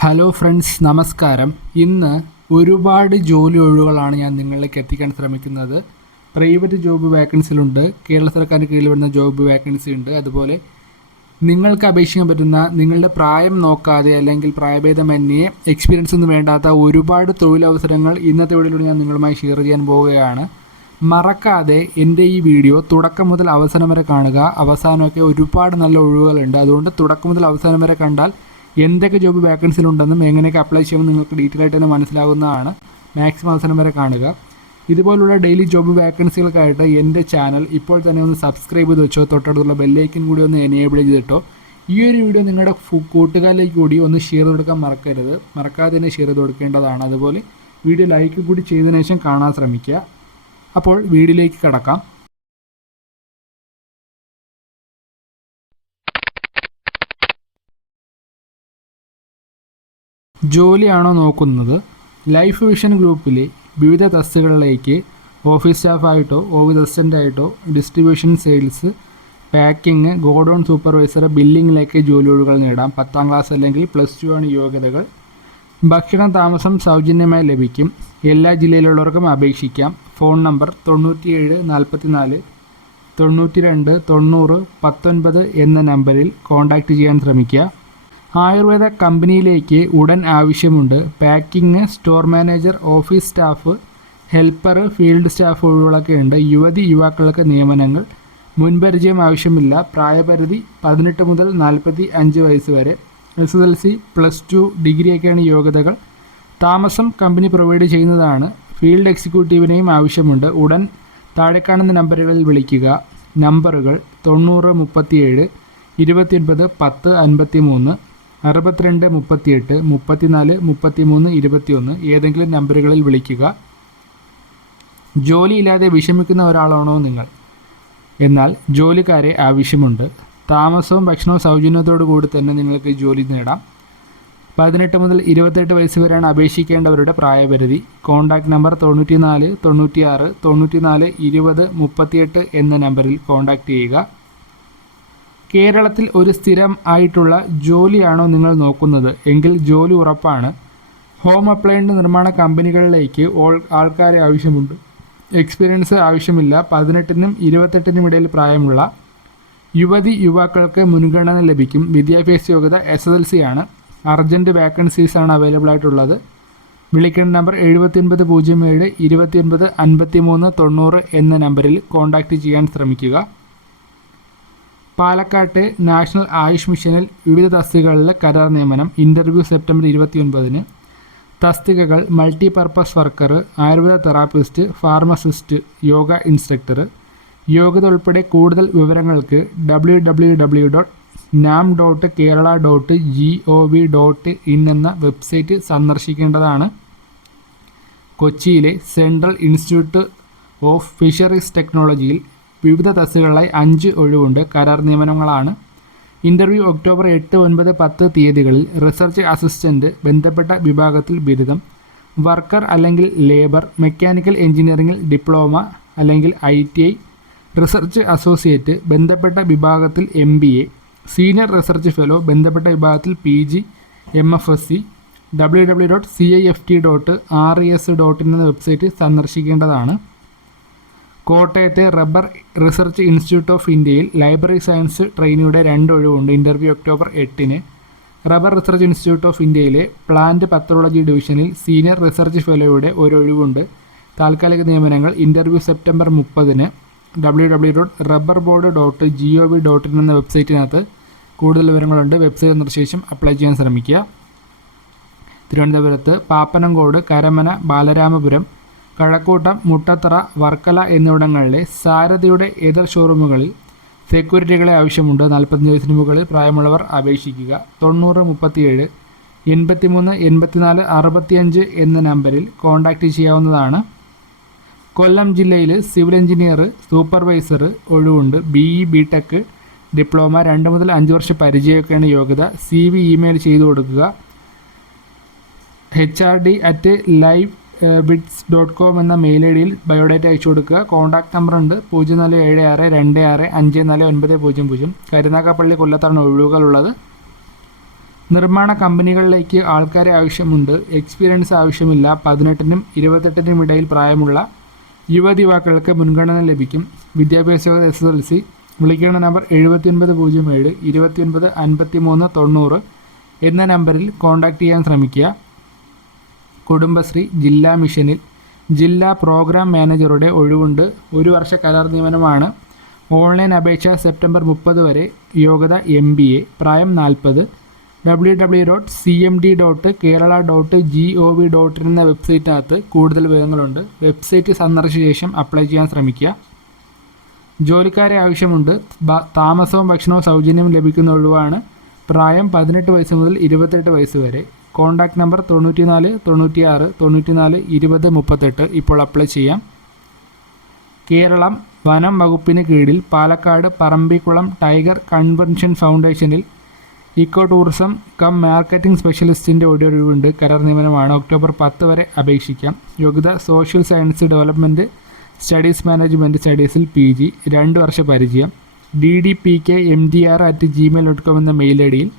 Hello friends നമസ്കാരം. ഇന്ന് ഒരുപാട് ജോലി ഒഴിവുകളാണ് ഞാൻ നിങ്ങളിലേക്ക് എത്തിക്കാൻ ശ്രമിക്കുന്നത്. പ്രൈവറ്റ് ജോബ് വേക്കൻസിലുണ്ട് കേരള സർക്കാരിന് കീഴിൽ വരുന്ന ജോബ് വേക്കൻസി ഉണ്ട്. അതുപോലെ നിങ്ങൾക്ക് അപേക്ഷിക്കാൻ പറ്റുന്ന നിങ്ങളുടെ പ്രായം നോക്കാതെ അല്ലെങ്കിൽ പ്രായഭേദമന്യേ എക്സ്പീരിയൻസ് ഒന്നും വേണ്ടാത്ത ഒരുപാട് തൊഴിലവസരങ്ങൾ ഇന്നത്തെ വീഡിയോയിലൂടെ ഞാൻ നിങ്ങളുമായി ഷെയർ ചെയ്യാൻ പോവുകയാണ്. മറക്കാതെ എന്റെ ഈ വീഡിയോ തുടക്കം മുതൽ അവസാനം വരെ കാണുക. അവസാനമൊക്കെ ഒരുപാട് നല്ല ഒഴിവുകളുണ്ട് അതുകൊണ്ട് തുടക്കം മുതൽ അവസാനം വരെ കണ്ടാൽ എന്തൊക്കെ ജോബ് വേക്കൻസിലുണ്ടെന്നും എങ്ങനെയൊക്കെ അപ്ലൈ ചെയ്യുമെന്ന് നിങ്ങൾക്ക് ഡീറ്റെയിൽ ആയിട്ട് തന്നെ മനസ്സിലാകുന്നതാണ്. മാക്സിമം അവസാനം വരെ കാണുക. ഇതുപോലുള്ള ഡെയിലി ജോബ് വേക്കൻസികൾക്കായിട്ട് എന്റെ ചാനൽ ഇപ്പോൾ തന്നെ ഒന്ന് സബ്സ്ക്രൈബ് ചെയ്ത് വെച്ചോ തൊട്ടടുത്തുള്ള ബെല്ലൈക്കൻ കൂടി ഒന്ന് എനേബിൾ ചെയ്തിട്ടോ ഈ ഒരു വീഡിയോ നിങ്ങളുടെ കൂട്ടുകാരിലേക്ക് കൂടി ഒന്ന് ഷെയർ കൊടുക്കാൻ മറക്കരുത്. മറക്കാതെ തന്നെ ഷെയർ ചെയ്ത് കൊടുക്കേണ്ടതാണ്. അതുപോലെ വീഡിയോ ലൈക്ക് കൂടി ചെയ്തതിനു ശേഷം കാണാൻ ശ്രമിക്കുക. അപ്പോൾ വീഡിയോയിലേക്ക് കടക്കാം. ജോലിയാണോ നോക്കുന്നത്? ലൈഫ് വിഷൻ ഗ്രൂപ്പിലെ വിവിധ തസ്തികളിലേക്ക് ഓഫീസ് സ്റ്റാഫായിട്ടോ office അസിസ്റ്റന്റായിട്ടോ distribution sales packing godown supervisor ബില്ലിങ്ങിലേക്ക് ജോലി ഒഴിവുകൾ നേടാം. പത്താം ക്ലാസ് അല്ലെങ്കിൽ പ്ലസ് ടു ആണ് യോഗ്യതകൾ. ഭക്ഷണം താമസം സൗജന്യമായി ലഭിക്കും. എല്ലാ ജില്ലയിലുള്ളവർക്കും അപേക്ഷിക്കാം. ഫോൺ നമ്പർ തൊണ്ണൂറ്റിയേഴ് നാൽപ്പത്തിനാല് തൊണ്ണൂറ്റി രണ്ട് തൊണ്ണൂറ് പത്തൊൻപത് എന്ന നമ്പറിൽ കോൺടാക്റ്റ് ചെയ്യാൻ ശ്രമിക്കുക. ആയുർവേദ കമ്പനിയിലേക്ക് ഉടൻ ആവശ്യമുണ്ട്. Packing store manager office staff helper field staff ഒഴിവുകളൊക്കെ ഉണ്ട്. യുവതി യുവാക്കൾക്ക് നിയമനങ്ങൾ മുൻപരിചയം ആവശ്യമില്ല. പ്രായപരിധി പതിനെട്ട് മുതൽ നാൽപ്പത്തി അഞ്ച് വയസ്സ് വരെ. S S L C plus two ഡിഗ്രിയൊക്കെയാണ് യോഗ്യതകൾ. താമസം കമ്പനി പ്രൊവൈഡ് ചെയ്യുന്നതാണ്. ഫീൽഡ് എക്സിക്യൂട്ടീവിനെയും ആവശ്യമുണ്ട്. ഉടൻ താഴെ കാണുന്ന നമ്പറുകളിൽ വിളിക്കുക. നമ്പറുകൾ തൊണ്ണൂറ് മുപ്പത്തിയേഴ് ഇരുപത്തിയൊൻപത് പത്ത് അൻപത്തി മൂന്ന് അറുപത്തിരണ്ട് മുപ്പത്തിയെട്ട് മുപ്പത്തിനാല് മുപ്പത്തിമൂന്ന് ഇരുപത്തിയൊന്ന് ഏതെങ്കിലും നമ്പറുകളിൽ വിളിക്കുക. ജോലിയില്ലാതെ വിഷമിക്കുന്ന ഒരാളാണോ നിങ്ങൾ? എന്നാൽ ജോലിക്കാരെ ആവശ്യമുണ്ട്. താമസവും ഭക്ഷണവും സൗജന്യത്തോടു കൂടി തന്നെ നിങ്ങൾക്ക് ജോലി നേടാം. പതിനെട്ട് മുതൽ ഇരുപത്തെട്ട് വയസ്സ് വരെയാണ് അപേക്ഷിക്കേണ്ടവരുടെ പ്രായപരിധി. കോൺടാക്റ്റ് നമ്പർ തൊണ്ണൂറ്റിനാല് തൊണ്ണൂറ്റിയാറ് തൊണ്ണൂറ്റിനാല് ഇരുപത് മുപ്പത്തിയെട്ട് എന്ന നമ്പറിൽ കോൺടാക്റ്റ് ചെയ്യുക. കേരളത്തിൽ ഒരു സ്ഥിരം ആയിട്ടുള്ള ജോലിയാണോ നിങ്ങൾ നോക്കുന്നത്? എങ്കിൽ ജോലി ഉറപ്പാണ്. ഹോം അപ്ലൈൻഡ് നിർമ്മാണ കമ്പനികളിലേക്ക് ഓൾ- ആൾക്കാരെ ആവശ്യമുണ്ട്. എക്സ്പീരിയൻസ് ആവശ്യമില്ല. പതിനെട്ടിനും ഇരുപത്തെട്ടിനും ഇടയിൽ പ്രായമുള്ള യുവതി യുവാക്കൾക്ക് മുൻഗണന ലഭിക്കും. വിദ്യാഭ്യാസ യോഗ്യത എസ് എസ് എൽ സി ആണ്. അർജന്റ് വാക്കൻസീസ് ആണ് അവൈലബിൾ ആയിട്ടുള്ളത്. വിളിക്കേണ്ട നമ്പർ എഴുപത്തിയൊൻപത് പൂജ്യം ഏഴ് ഇരുപത്തിയൊൻപത് അൻപത്തി മൂന്ന് തൊണ്ണൂറ് എന്ന നമ്പറിൽ കോൺടാക്റ്റ് ചെയ്യാൻ ശ്രമിക്കുക. പാലക്കാട്ട് നാഷണൽ ആയുഷ് മിഷനിൽ വിവിധ തസ്തികകളിലെ കരാർ നിയമനം ഇന്റർവ്യൂ സെപ്റ്റംബർ ഇരുപത്തിയൊൻപതിന്. തസ്തികകൾ multi purpose worker Ayurveda therapist pharmacist yoga instructor. യോഗ്യത ഉൾപ്പെടെ കൂടുതൽ വിവരങ്ങൾക്ക് W W W dot NAM dot Kerala dot G O V dot in എന്ന വെബ്സൈറ്റ് സന്ദർശിക്കേണ്ടതാണ്. കൊച്ചിയിലെ സെൻട്രൽ ഇൻസ്റ്റിറ്റ്യൂട്ട് ഓഫ് ഫിഷറീസ് ടെക്നോളജിയിൽ വിവിധ തസ്തികകളായി അഞ്ച് ഒഴിവുണ്ട്. കരാർ നിയമനങ്ങളാണ്. ഇന്റർവ്യൂ ഒക്ടോബർ എട്ട് ഒൻപത് പത്ത് തീയതികളിൽ റിസർച്ച് അസിസ്റ്റന്റ് ബന്ധപ്പെട്ട വിഭാഗത്തിൽ ബിരുദം വർക്കർ അല്ലെങ്കിൽ ലേബർ മെക്കാനിക്കൽ എഞ്ചിനീയറിംഗിൽ ഡിപ്ലോമ അല്ലെങ്കിൽ I T I research associate ബന്ധപ്പെട്ട വിഭാഗത്തിൽ M B A senior research fellow ബന്ധപ്പെട്ട വിഭാഗത്തിൽ P G M F S C W W dot C I F T dot R E S dot in എന്ന website സന്ദർശിക്കേണ്ടതാണ്. കോട്ടയത്തെ rubber research institute of ഇന്ത്യയിൽ library science ട്രെയിനിയുടെ രണ്ട് ഒഴിവുണ്ട് interview October എട്ടിന്. റബ്ബർ റിസർച്ച് ഇൻസ്റ്റിറ്റ്യൂട്ട് ഓഫ് ഇന്ത്യയിലെ plant pathology ഡിവിഷനിൽ സീനിയർ റിസർച്ച് ഫെലോയുടെ ഒരു ഒഴിവുണ്ട് താൽക്കാലിക നിയമനങ്ങൾ ഇന്റർവ്യൂ സെപ്റ്റംബർ മുപ്പതിന്. W W dot rubber board dot G O V dot in എന്ന വെബ്സൈറ്റിനകത്ത് കൂടുതൽ വിവരങ്ങളുണ്ട്. വെബ്സൈറ്റ് നിർശേഷം അപ്ലൈ ചെയ്യാൻ ശ്രമിക്കുക. തിരുവനന്തപുരത്ത് പാപ്പനംകോട് കരമന ബാലരാമപുരം കഴക്കൂട്ടം മുട്ടത്തറ വർക്കല എന്നിവിടങ്ങളിലെ സാരഥിയുടെ എതിർ ഷോറൂമുകളിൽ സെക്യൂരിറ്റികളെ ആവശ്യമുണ്ട്. നാൽപ്പത്തഞ്ച് വയസ്സിന് മുകളിൽ പ്രായമുള്ളവർ അപേക്ഷിക്കുക. തൊണ്ണൂറ് മുപ്പത്തിയേഴ് എൺപത്തിമൂന്ന് എൺപത്തിനാല് അറുപത്തിയഞ്ച് എന്ന നമ്പറിൽ കോൺടാക്റ്റ് ചെയ്യാവുന്നതാണ്. കൊല്ലം ജില്ലയിൽ സിവിൽ എഞ്ചിനീയർ സൂപ്പർവൈസർ ഒഴിവുണ്ട്. B E B tech diploma രണ്ട് മുതൽ അഞ്ച് വർഷ പരിചയമൊക്കെയാണ് യോഗ്യത. സി വി ഇമെയിൽ ചെയ്തു കൊടുക്കുക. H R D at live bits dot com എന്ന മെയിൽ ഐ ഡിയിൽ ബയോഡാറ്റ അയച്ചു കൊടുക്കുക. കോൺടാക്ട് നമ്പർ ഉണ്ട്. പൂജ്യം നാല് ഏഴ് ആറ് രണ്ട് ആറ് അഞ്ച് നാല് ഒൻപത് പൂജ്യം പൂജ്യം. കരുനാഗപ്പള്ളി കൊല്ലത്താണ് ഒഴിവുകളുള്ളത്. നിർമ്മാണ കമ്പനികളിലേക്ക് ആൾക്കാരെ ആവശ്യമുണ്ട്. എക്സ്പീരിയൻസ് ആവശ്യമില്ല. പതിനെട്ടിനും ഇരുപത്തെട്ടിനും ഇടയിൽ പ്രായമുള്ള യുവതിവാക്കൾക്ക് മുൻഗണന ലഭിക്കും. വിദ്യാഭ്യാസ എസ് എസ് എൽ സി വിളിക്കേണ്ട നമ്പർ എഴുപത്തിയൊൻപത് പൂജ്യം ഏഴ് ഇരുപത്തിയൊൻപത് അൻപത്തി മൂന്ന് തൊണ്ണൂറ് എന്ന നമ്പറിൽ കോൺടാക്റ്റ് ചെയ്യാൻ ശ്രമിക്കുക. കുടുംബശ്രീ ജില്ലാ മിഷനിൽ ജില്ലാ പ്രോഗ്രാം മാനേജറുടെ ഒഴിവുണ്ട്. ഒരു വർഷ കരാർ നിയമനമാണ്. ഓൺലൈൻ അപേക്ഷ സെപ്റ്റംബർ മുപ്പത് വരെ. യോഗ്യത എം ബി എ. പ്രായം നാൽപ്പത്. W W dot C M D dot Kerala dot G O V dot എന്ന വെബ്സൈറ്റിനകത്ത് കൂടുതൽ വിവരങ്ങളുണ്ട്. വെബ്സൈറ്റ് സന്ദർശിച്ച ശേഷം അപ്ലൈ ചെയ്യാൻ ശ്രമിക്കുക. ജോലിക്കാരെ ആവശ്യമുണ്ട്. താമസവും ഭക്ഷണവും സൗജന്യം ലഭിക്കുന്ന ഒഴിവാണ്. പ്രായം പതിനെട്ട് വയസ്സ് മുതൽ ഇരുപത്തെട്ട് വയസ്സ് വരെ. കോൺടാക്ട് നമ്പർ തൊണ്ണൂറ്റിനാല് തൊണ്ണൂറ്റിയാറ് തൊണ്ണൂറ്റിനാല് ഇരുപത് മുപ്പത്തെട്ട് ഇപ്പോൾ അപ്ലൈ ചെയ്യാം. കേരളം വനം വകുപ്പിന് കീഴിൽ പാലക്കാട് പറമ്പിക്കുളം ടൈഗർ കൺവെൻഷൻ ഫൗണ്ടേഷനിൽ ഇക്കോ ടൂറിസം കം മാർക്കറ്റിംഗ് സ്പെഷ്യലിസ്റ്റിന്റെ ഒഴിവുണ്ട് കരാർ നിയമനമാണ് ഒക്ടോബർ പത്ത് വരെ അപേക്ഷിക്കാം. യോഗ്യത social science development studies management സ്റ്റഡീസിൽ P G രണ്ട് വർഷ പരിചയം. D D P K M D R at gmail dot com എന്ന മെയിൽ ഐ ഡിയിൽ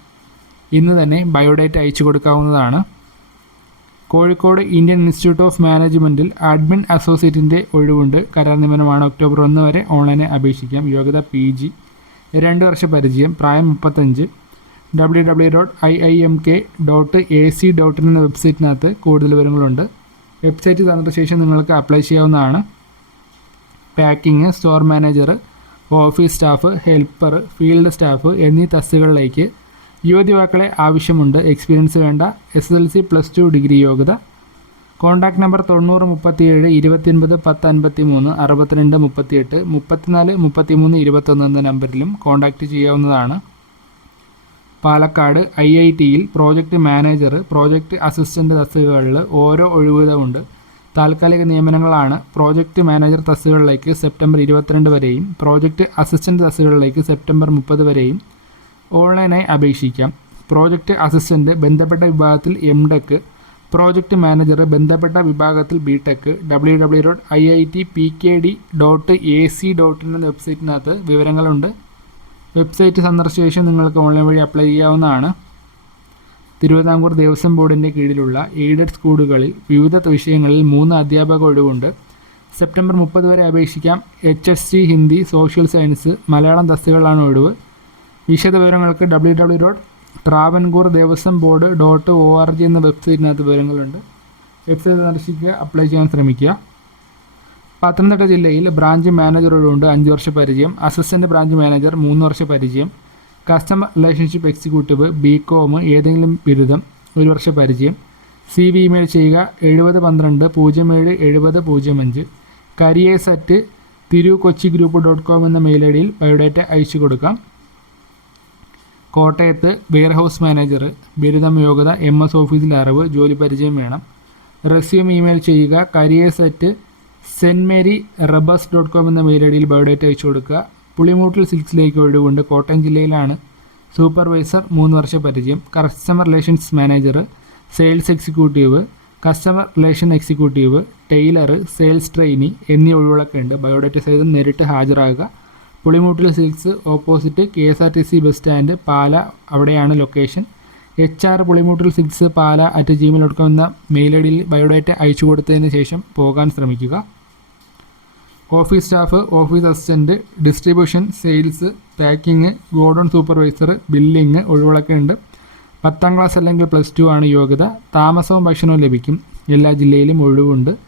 ഇന്ന് തന്നെ ബയോഡേറ്റ അയച്ചു കൊടുക്കാവുന്നതാണ്. കോഴിക്കോട് ഇന്ത്യൻ ഇൻസ്റ്റിറ്റ്യൂട്ട് ഓഫ് മാനേജ്മെന്റിൽ അഡ്മിൻ അസോസിയേറ്റിന്റെ ഒഴിവുണ്ട്. കരാർ നിയമനമാണ് ഒക്ടോബർ ഒന്ന് വരെ ഓൺലൈനെ അപേക്ഷിക്കാം. യോഗ്യത പി ജി. രണ്ട് വർഷ പരിചയം. പ്രായം മുപ്പത്തഞ്ച്. W W dot I I M K dot A C dot in എന്ന വെബ്സൈറ്റിനകത്ത് കൂടുതൽ വിവരങ്ങളുണ്ട്. വെബ്സൈറ്റ് തന്നിട്ട് ശേഷം നിങ്ങൾക്ക് അപ്ലൈ ചെയ്യാവുന്നതാണ്. Packing store manager office staff helper field staff എന്നീ തസ്തികകളിലേക്ക് യുവതി യുവാക്കളെ ആവശ്യമുണ്ട്. എക്സ്പീരിയൻസ് വേണ്ട. S L C plus two degree യോഗ്യത. കോൺടാക്ട് നമ്പർ തൊണ്ണൂറ് മുപ്പത്തിയേഴ് ഇരുപത്തിയൊൻപത് പത്ത് അൻപത്തി മൂന്ന് അറുപത്തിരണ്ട് മുപ്പത്തിയെട്ട് മുപ്പത്തിനാല് മുപ്പത്തിമൂന്ന് ഇരുപത്തൊന്ന് എന്ന നമ്പറിലും കോൺടാക്റ്റ് ചെയ്യാവുന്നതാണ്. പാലക്കാട് ഐ ഐ ടിയിൽ പ്രോജക്റ്റ് മാനേജർ പ്രോജക്റ്റ് അസിസ്റ്റന്റ് തസ്തികകളിൽ ഓരോ ഒഴിവുകളുണ്ട് താൽക്കാലിക നിയമനങ്ങളാണ്. പ്രോജക്റ്റ് മാനേജർ തസ്തികകളിലേക്ക് സെപ്റ്റംബർ ഇരുപത്തിരണ്ട് വരെയും പ്രോജക്റ്റ് അസിസ്റ്റന്റ് തസ്തികകളിലേക്ക് സെപ്റ്റംബർ മുപ്പത് വരെയും ഓൺലൈനായി അപേക്ഷിക്കാം. പ്രോജക്റ്റ് അസിസ്റ്റന്റ് ബന്ധപ്പെട്ട വിഭാഗത്തിൽ എം ടെക് പ്രോജക്റ്റ് മാനേജർ ബന്ധപ്പെട്ട വിഭാഗത്തിൽ B tech W W dot I I T P K D dot A C dot in എന്ന വെബ്സൈറ്റിനകത്ത് വിവരങ്ങളുണ്ട്. വെബ്സൈറ്റ് സന്ദർശിച്ച ശേഷം നിങ്ങൾക്ക് ഓൺലൈൻ വഴി അപ്ലൈ ചെയ്യാവുന്നതാണ്. തിരുവിതാംകൂർ ദേവസ്വം ബോർഡിന്റെ കീഴിലുള്ള എയ്ഡഡ് സ്കൂളുകളിൽ വിവിധ വിഷയങ്ങളിൽ മൂന്ന് അധ്യാപക ഒഴിവുണ്ട്. സെപ്റ്റംബർ മുപ്പത് വരെ അപേക്ഷിക്കാം. H S C Hindi social science Malayalam തസ്തികളിലാണ് ഒഴിവ്. വിശദ വിവരങ്ങൾക്ക് W W dot Travancore Devaswom board dot O R G എന്ന വെബ്സൈറ്റിനകത്ത് വിവരങ്ങളുണ്ട്. വെബ്സൈറ്റ് സന്ദർശിക്കുക അപ്ലൈ ചെയ്യാൻ ശ്രമിക്കുക. പത്തനംതിട്ട ജില്ലയിൽ ബ്രാഞ്ച് മാനേജർ ഒഴിവുണ്ട് അഞ്ച് വർഷ പരിചയം. അസിസ്റ്റന്റ് ബ്രാഞ്ച് മാനേജർ മൂന്ന് വർഷ പരിചയം. Customer relationship executive B com ഏതെങ്കിലും ബിരുദം ഒരു വർഷ പരിചയം. സി വി ഇമെയിൽ ചെയ്യുക എഴുപത് പന്ത്രണ്ട് പൂജ്യം ഏഴ് എഴുപത് പൂജ്യം അഞ്ച്. Careers at Thiru Kochi group dot com എന്ന മെയിൽ ഐ ഡിയിൽ ബയോഡേറ്റ അയച്ചു കൊടുക്കാം. കോട്ടയത്ത് വെയർഹൗസ് മാനേജർ ബിരുദം യോഗ്യത എം എസ് ഓഫീസിൽ അറിവ് ജോലി പരിചയം വേണം. റെസ്യൂം ഇമെയിൽ ചെയ്യുക careers at saint Mary rubbers dot com എന്ന മെയിൽ ഐ ഡിയിൽ ബയോഡേറ്റ അയച്ചു കൊടുക്കുക. പുളിമൂട്ടിൽ സിൽക്സിലേക്ക് ഒഴിവുണ്ട്. കോട്ടയം ജില്ലയിലാണ് സൂപ്പർവൈസർ മൂന്ന് വർഷ പരിചയം. Customer relations manager sales executive customer relation executive tailor sales trainee എന്നീ ഒഴിവുകളൊക്കെ ഉണ്ട്. ബയോഡേറ്റ സഹിതം നേരിട്ട് ഹാജരാകുക. Pulimoottil silks opposite K S R T C bus stand Pala അവിടെയാണ് location. H R Pulimoottil silks Pala at gmail dot com എന്ന mail I ഡിയിൽ biodata അയച്ചു കൊടുത്തതിന് ശേഷം പോകാൻ ശ്രമിക്കുക. Office staff office assistant distribution sales packing godown supervisor billing ഒഴിവുകളൊക്കെ ഉണ്ട്. പത്താം ക്ലാസ് അല്ലെങ്കിൽ പ്ലസ് ടു ആണ് യോഗ്യത. താമസവും ഭക്ഷണവും ലഭിക്കും. എല്ലാ ജില്ലയിലും ഒഴിവുണ്ട്.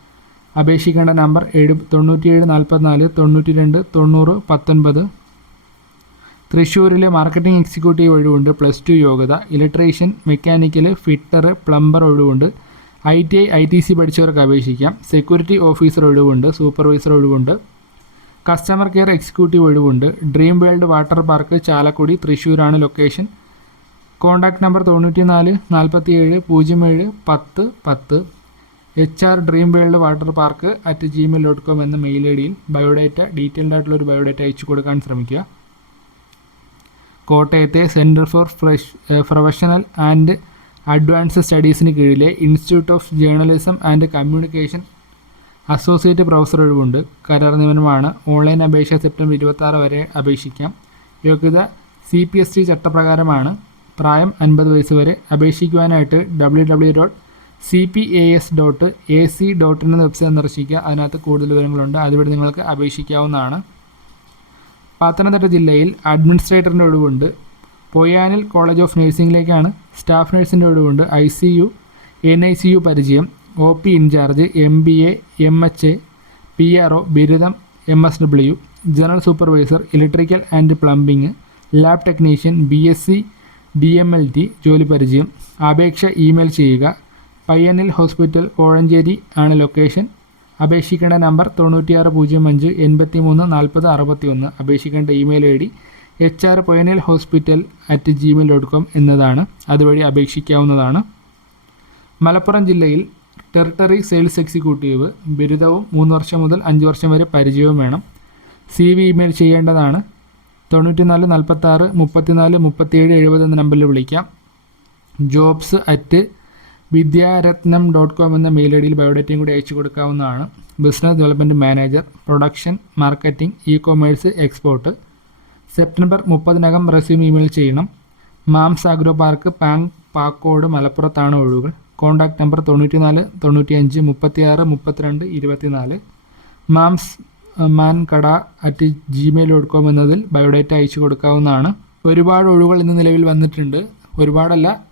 അപേക്ഷിക്കേണ്ട നമ്പർ എഴു തൊണ്ണൂറ്റിയേഴ് നാൽപ്പത്തിനാല് തൊണ്ണൂറ്റി രണ്ട് തൊണ്ണൂറ് പത്തൊൻപത്. തൃശ്ശൂരിലെ മാർക്കറ്റിംഗ് എക്സിക്യൂട്ടീവ് ഒഴിവുണ്ട് പ്ലസ് ടു യോഗ്യത ഇലക്ട്രീഷ്യൻ മെക്കാനിക്കൽ ഫിറ്റർ പ്ലംബർ ഒഴിവുണ്ട് I T I I T C പഠിച്ചവർക്ക് അപേക്ഷിക്കാം സെക്യൂരിറ്റി ഓഫീസർ ഒഴിവുണ്ട് സൂപ്പർവൈസർ ഒഴിവുണ്ട് കസ്റ്റമർ കെയർ എക്സിക്യൂട്ടീവ് ഒഴിവുണ്ട് dream world water park Chalakudy തൃശ്ശൂരാണ് ലൊക്കേഷൻ. കോൺടാക്ട് നമ്പർ തൊണ്ണൂറ്റി നാല് നാൽപ്പത്തി ഏഴ് പൂജ്യം ഏഴ് പത്ത് പത്ത്. H R dream world water park at gmail dot com എന്ന മെയിൽ ഐ ഡിയിൽ ബയോഡേറ്റ ഡീറ്റെയിൽഡ് ആയിട്ടുള്ള ഒരു ബയോഡേറ്റ അയച്ചു കൊടുക്കാൻ ശ്രമിക്കുക. കോട്ടയത്തെ centre for fresh professional and advance സ്റ്റഡീസിന് കീഴിലെ institute of journalism and communication associate professor ഒഴിവുണ്ട്. കരാർ നിയമനമാണ്. ഓൺലൈൻ അപേക്ഷ സെപ്റ്റംബർ ഇരുപത്തി വരെ അപേക്ഷിക്കാം. യോഗ്യത സി പി എസ് ടി ചട്ടപ്രകാരമാണ്. പ്രായം അൻപത് വയസ്സ് വരെ അപേക്ഷിക്കുവാനായിട്ട് W W dot C P A S dot A C dot in എന്ന വെബ്സൈറ്റ് സന്ദർശിക്കുക. അതിനകത്ത് കൂടുതൽ വിവരങ്ങളുണ്ട്. അതുവഴി നിങ്ങൾക്ക് അപേക്ഷിക്കാവുന്നതാണ്. പത്തനംതിട്ട ജില്ലയിൽ അഡ്മിനിസ്ട്രേറ്ററിന്റെ ഒഴിവുണ്ട്. പൊയ്യാനിൽ കോളേജ് ഓഫ് നഴ്സിംഗിലേക്കാണ് സ്റ്റാഫ് നഴ്സിന്റെ ഒഴിവുണ്ട്. I C U N I C U പരിചയം. O P in-charge M B A M H A P R O ബിരുദം M S W general supervisor electrical and plumbing lab technician B S C D M L T ജോലി പരിചയം. അപേക്ഷ email ചെയ്യുക. പയ്യന്നിൽ hospital Kozhencherry ആണ് location. അപേക്ഷിക്കേണ്ട number തൊണ്ണൂറ്റിയാറ് പൂജ്യം അഞ്ച് എൺപത്തി മൂന്ന് നാൽപ്പത് അറുപത്തി ഒന്ന് അപേക്ഷിക്കേണ്ട email I D H R Payyannil hospital at gmail dot com എന്നതാണ്. അതുവഴി അപേക്ഷിക്കാവുന്നതാണ്. മലപ്പുറം ജില്ലയിൽ ടെറിട്ടറി സെയിൽസ് എക്സിക്യൂട്ടീവ് ബിരുദവും മൂന്ന് വർഷം മുതൽ അഞ്ച് വർഷം വരെ പരിചയവും വേണം. സി വി ഇമെയിൽ ചെയ്യേണ്ടതാണ്. തൊണ്ണൂറ്റിനാല് നാൽപ്പത്താറ് മുപ്പത്തിനാല് മുപ്പത്തിയേഴ് എഴുപത് എന്ന നമ്പറിൽ വിളിക്കാം. Jobs at Vidyaratnam dot com എന്ന മെയിൽ ഐ ഡിയിൽ ബയോഡേറ്റയും കൂടി അയച്ചു കൊടുക്കാവുന്നതാണ്. Business development manager production marketing e commerce export. September മുപ്പതിനകം resume email ചെയ്യണം. മാംസ് ആഗ്രോ പാർക്ക് പാങ് പാക്കോട് മലപ്പുറത്താണ് ഒഴിവുകൾ. കോൺടാക്റ്റ് നമ്പർ തൊണ്ണൂറ്റിനാല് തൊണ്ണൂറ്റിയഞ്ച് മുപ്പത്തിയാറ് മുപ്പത്തിരണ്ട് ഇരുപത്തിനാല്. മാംസ് മാൻ കട അറ്റ് ജിമെയിൽ ഡോട്ട് കോം എന്നതിൽ ബയോഡേറ്റ അയച്ചു കൊടുക്കാവുന്നതാണ്. ഒരുപാട് ഒഴിവുകൾ ഇന്ന് നിലവിൽ വന്നിട്ടുണ്ട്. ഒരുപാടല്ല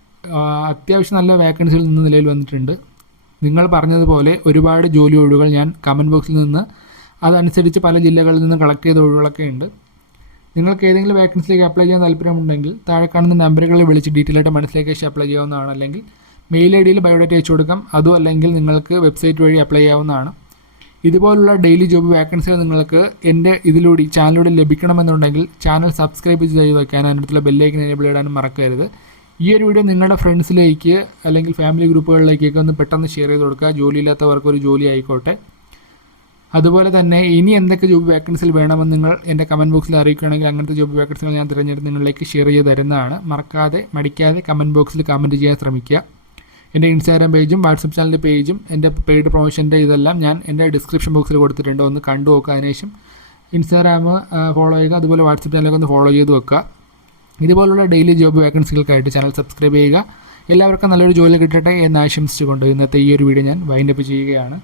അത്യാവശ്യം നല്ല വേക്കൻസികൾ നിന്ന് നിലയിൽ വന്നിട്ടുണ്ട്. നിങ്ങൾ പറഞ്ഞതുപോലെ ഒരുപാട് ജോലി ഒഴിവുകൾ ഞാൻ കമന്റ് ബോക്സിൽ നിന്ന് അതനുസരിച്ച് പല ജില്ലകളിൽ നിന്ന് കളക്ട് ചെയ്ത ഒഴിവുകളൊക്കെ ഉണ്ട്. നിങ്ങൾക്ക് ഏതെങ്കിലും വേക്കൻസിലേക്ക് അപ്ലൈ ചെയ്യാൻ താല്പര്യമുണ്ടെങ്കിൽ താഴെ കാണുന്ന നമ്പറുകളിൽ വിളിച്ച് ഡീറ്റെയിൽ ആയിട്ട് മനസ്സിലേക്ക് അപ്ലൈ ചെയ്യാവുന്നതാണ്. അല്ലെങ്കിൽ മെയിൽ ഐ ഡിയിൽ ബയോഡേറ്റ അയച്ചു കൊടുക്കാം. അതും അല്ലെങ്കിൽ നിങ്ങൾക്ക് വെബ്സൈറ്റ് വഴി അപ്ലൈ ചെയ്യാവുന്നതാണ്. ഇതുപോലുള്ള ഡെയിലി ജോബ് വേക്കൻസികൾ നിങ്ങൾക്ക് എന്റെ ഇതിലൂടെ ചാനലിലൂടെ ലഭിക്കണമെന്നുണ്ടെങ്കിൽ ചാനൽ സബ്സ്ക്രൈബ് ചെയ്ത് വയ്ക്കാൻ അതിനടുത്തുള്ള ബെല്ലൈക്കൻ എനേബിൾ ഇടാനും മറക്കരുത്. ഈ ഒരു വീഡിയോ നിങ്ങളുടെ ഫ്രണ്ട്സിലേക്ക് അല്ലെങ്കിൽ ഫാമിലി ഗ്രൂപ്പുകളിലേക്കൊക്കെ ഒന്ന് പെട്ടെന്ന് ഷെയർ ചെയ്ത് കൊടുക്കുക. ജോലിയില്ലാത്തവർക്ക് ഒരു ജോലി ആയിക്കോട്ടെ. അതുപോലെ തന്നെ ഇനി എന്തൊക്കെ ജോബ് വേക്കൻസികൾ വേണമെന്ന് നിങ്ങൾ എന്റെ കമന്റ് ബോക്സിൽ അറിയിക്കുകയാണെങ്കിൽ അങ്ങനത്തെ ജോബ് വേക്കൻസികൾ ഞാൻ തിരഞ്ഞെടുത്ത് നിങ്ങളിലേക്ക് ഷെയർ ചെയ്ത് തരുന്നതാണ്. മറക്കാതെ മടിക്കാതെ കമന്റ് ബോക്സിൽ കമന്റ് ചെയ്യാൻ ശ്രമിക്കുക. എന്റെ ഇൻസ്റ്റാഗ്രാം പേജും വാട്സപ്പ് ചാനലിന്റെ പേജും എന്റെ പെയ്ഡ് പ്രൊമോഷന്റെ ഇതെല്ലാം ഞാൻ എന്റെ ഡിസ്ക്രിപ്ഷൻ ബോക്സിൽ കൊടുത്തിട്ടുണ്ട്. ഒന്ന് കണ്ടു നോക്കുക അതിനുശേഷം ഇൻസ്റ്റാഗ്രാം ഫോളോ ചെയ്യുക. അതുപോലെ വാട്സപ്പ് ചാനലൊക്കെ ഒന്ന് ഫോളോ ചെയ്ത് വെക്കുക. ഇതുപോലുള്ള ഡെയിലി ജോബ് വേക്കൻസികൾക്കായിട്ട് ചാനൽ സബ്സ്ക്രൈബ് ചെയ്യുക. എല്ലാവർക്കും നല്ലൊരു ജോലി കിട്ടട്ടെ എന്ന് ആശംസിച്ചുകൊണ്ട് ഇന്നത്തെ ഈ ഒരു വീഡിയോ ഞാൻ വൈൻഡപ്പ് ചെയ്യുകയാണ്.